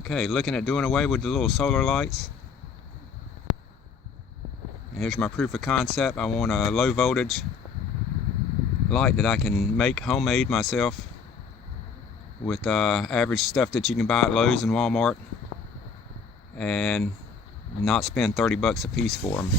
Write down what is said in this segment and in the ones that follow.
Okay, looking at doing away with the little solar lights. And here's my proof of concept. I want a low voltage light that I can make homemade myself with average stuff that you can buy at Lowe's and Walmart, and not spend 30 bucks a piece for them.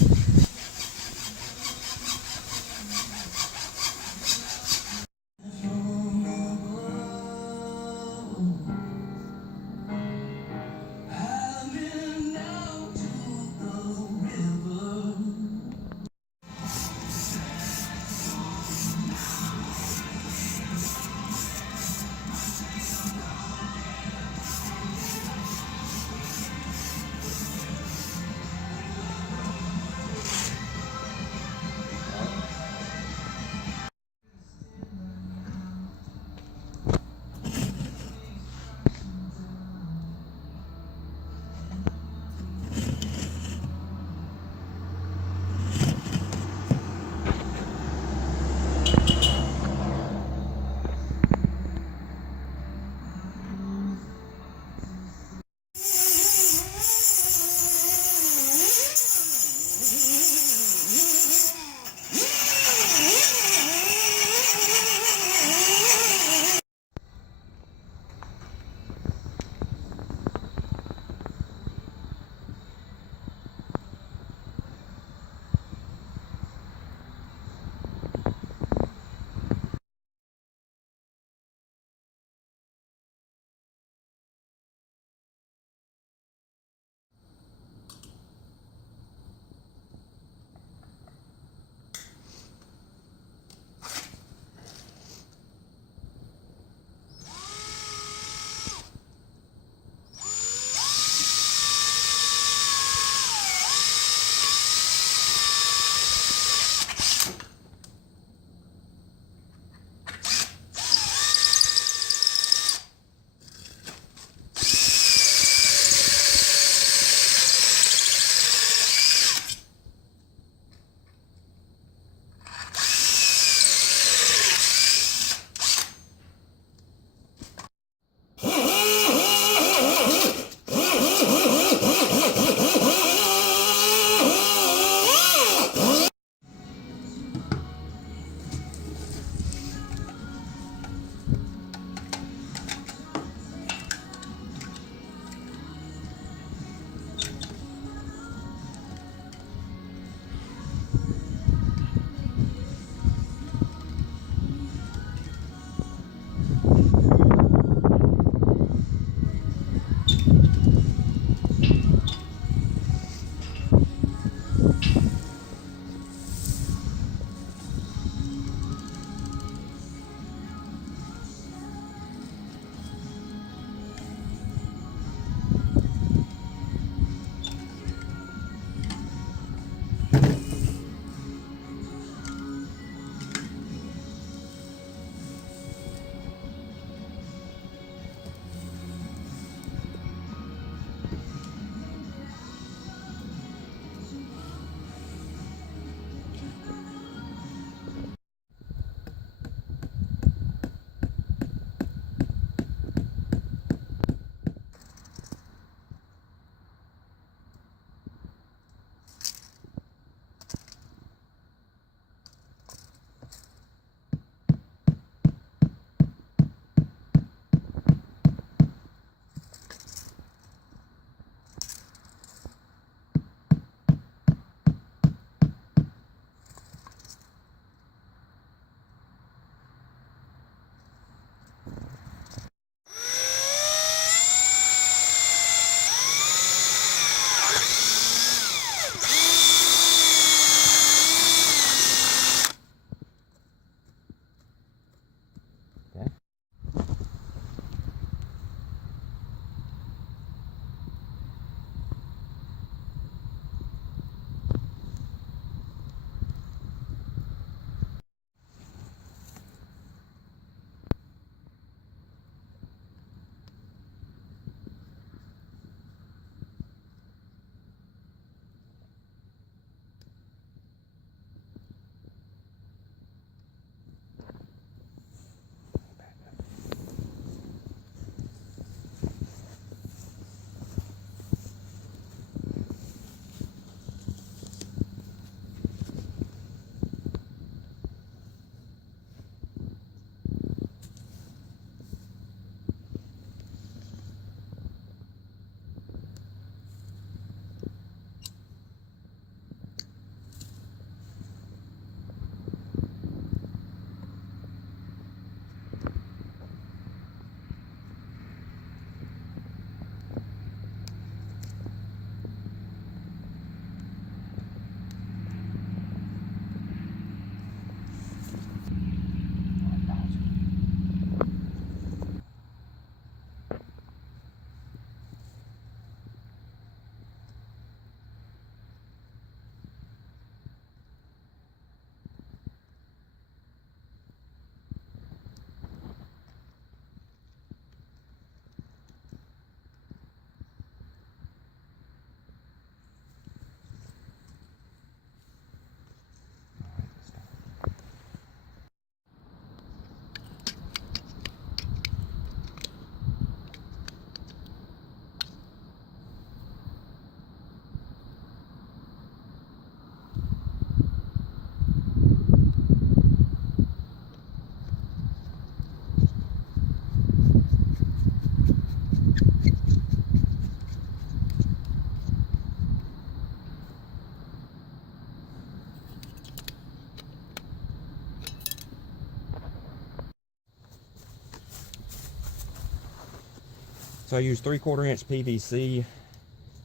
So I used 3/4 inch PVC.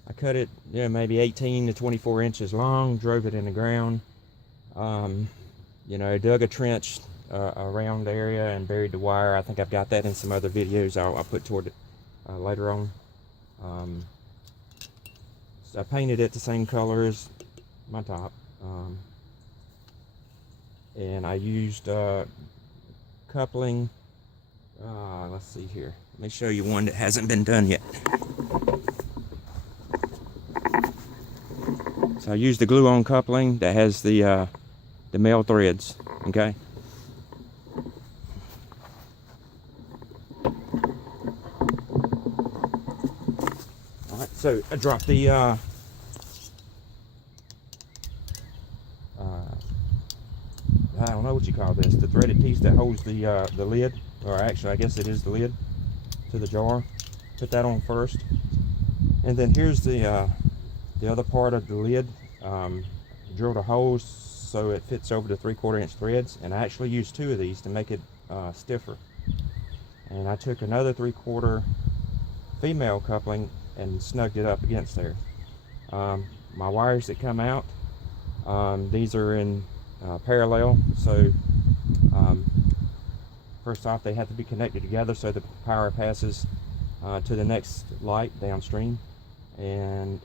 I cut it, you know, maybe 18 to 24 inches long, drove it in the ground. You know, dug a trench around the area and buried the wire. I think I've got that in some other videos I'll put toward it later on. So I painted it the same color as my top. And I used coupling. Let's see here. Let me show you one that hasn't been done yet. So I used the glue-on coupling that has the male threads. Okay. All right. So I dropped the I don't know what you call this, the threaded piece that holds the lid, or actually I guess it is the lid to the jar. Put that on first, and then here's the other part of the lid. Drilled a hole so it fits over the 3/4 inch threads, and I actually used 2 of these to make it stiffer. And I took another 3/4 female coupling and snugged it up against there. My wires that come out, these are in parallel, so first off they have to be connected together so the power passes to the next light downstream. And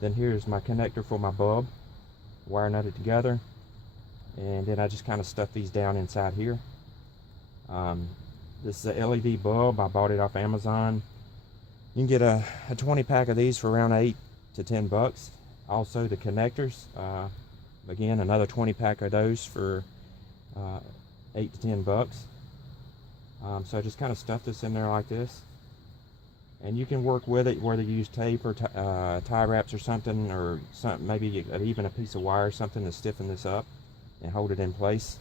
then here's my connector for my bulb, wire nutted together, and then I just kind of stuff these down inside here. This is a LED bulb. I bought it off Amazon. You can get a 20 pack of these for around $8 to $10. Also the connectors, again another 20 pack of those for $8 to $10. So I just kind of stuff this in there like this, and you can work with it whether you use tape or tie wraps or something, or maybe even a piece of wire or something to stiffen this up and hold it in place.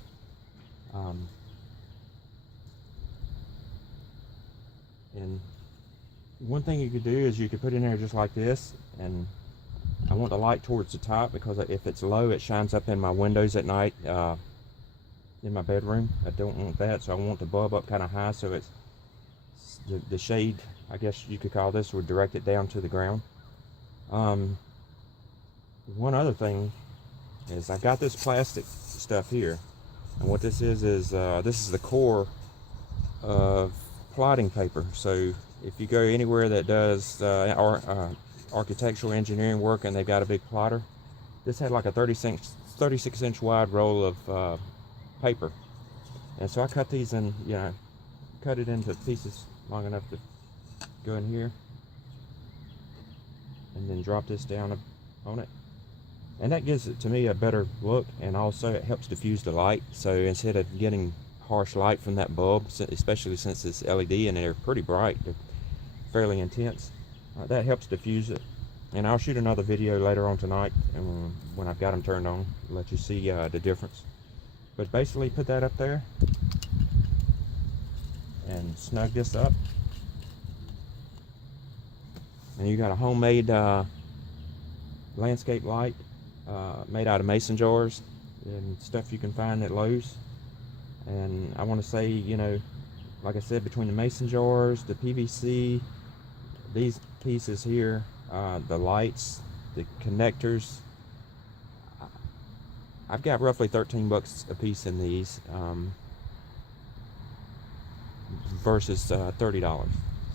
And one thing you could do is you could put in there just like this, and I want the light towards the top because if it's low it shines up in my windows at night in my bedroom. I don't want that, so I want the bulb up kind of high so it's the shade, I guess you could call this, would direct it down to the ground. One other thing is I got this plastic stuff here, and what this is this is the core of plotting paper. So if you go anywhere that does architectural engineering work and they've got a big plotter, this had like a 36 inch wide roll of paper, and so I cut these in, you know, cut it into pieces long enough to go in here, and then drop this down on it, and that gives it to me a better look, and also it helps diffuse the light. So instead of getting harsh light from that bulb, especially since it's LED and they're pretty bright, they're fairly intense, that helps diffuse it. And I'll shoot another video later on tonight, and when I've got them turned on, let you see the difference. But basically put that up there and snug this up, and you got a homemade landscape light made out of mason jars and stuff you can find at Lowe's. And I want to say, you know, like I said, between the mason jars, the PVC, these pieces here, the lights, the connectors, I've got roughly $13 a piece in these, versus $30.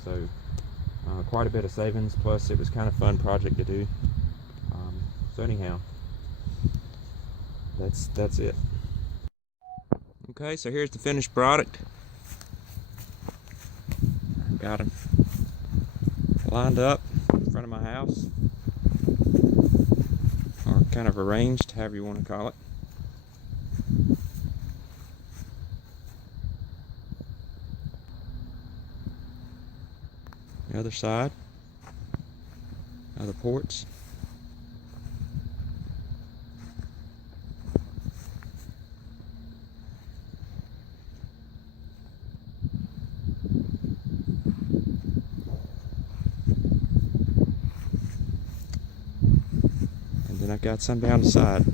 So quite a bit of savings, plus it was kind of a fun project to do. So anyhow, that's it. Okay, so here's the finished product. Got them lined up in front of my house, or kind of arranged, however you want to call it. The other side, other ports. And then I've got some down the side.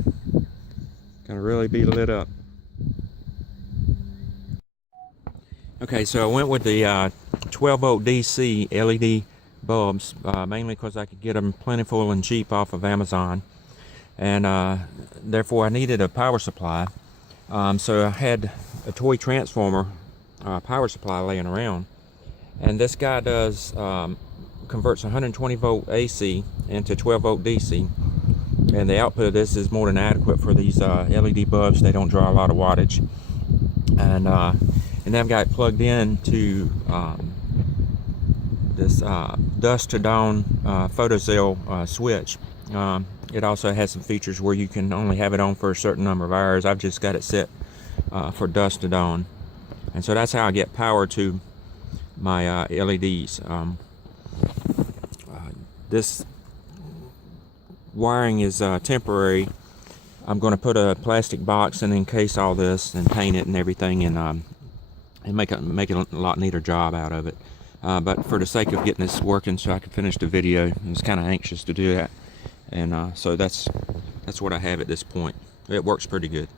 Gonna really be lit up. Okay, so I went with the 12 volt DC LED bulbs, mainly because I could get them plentiful and cheap off of Amazon, and therefore I needed a power supply. So I had a toy transformer power supply laying around, and this guy does converts 120 volt AC into 12 volt DC, and the output of this is more than adequate for these LED bulbs. They don't draw a lot of wattage, and I've got it plugged in to this dusk to dawn photocell switch. It also has some features where you can only have it on for a certain number of hours. I've just got it set for dusk to dawn, and so that's how I get power to my LEDs. This wiring is temporary. I'm going to put a plastic box and encase all this and paint it and everything, and make it a lot neater job out of it. But for the sake of getting this working so I can finish the video, I was kind of anxious to do that, and so that's what I have at this point. It works pretty good.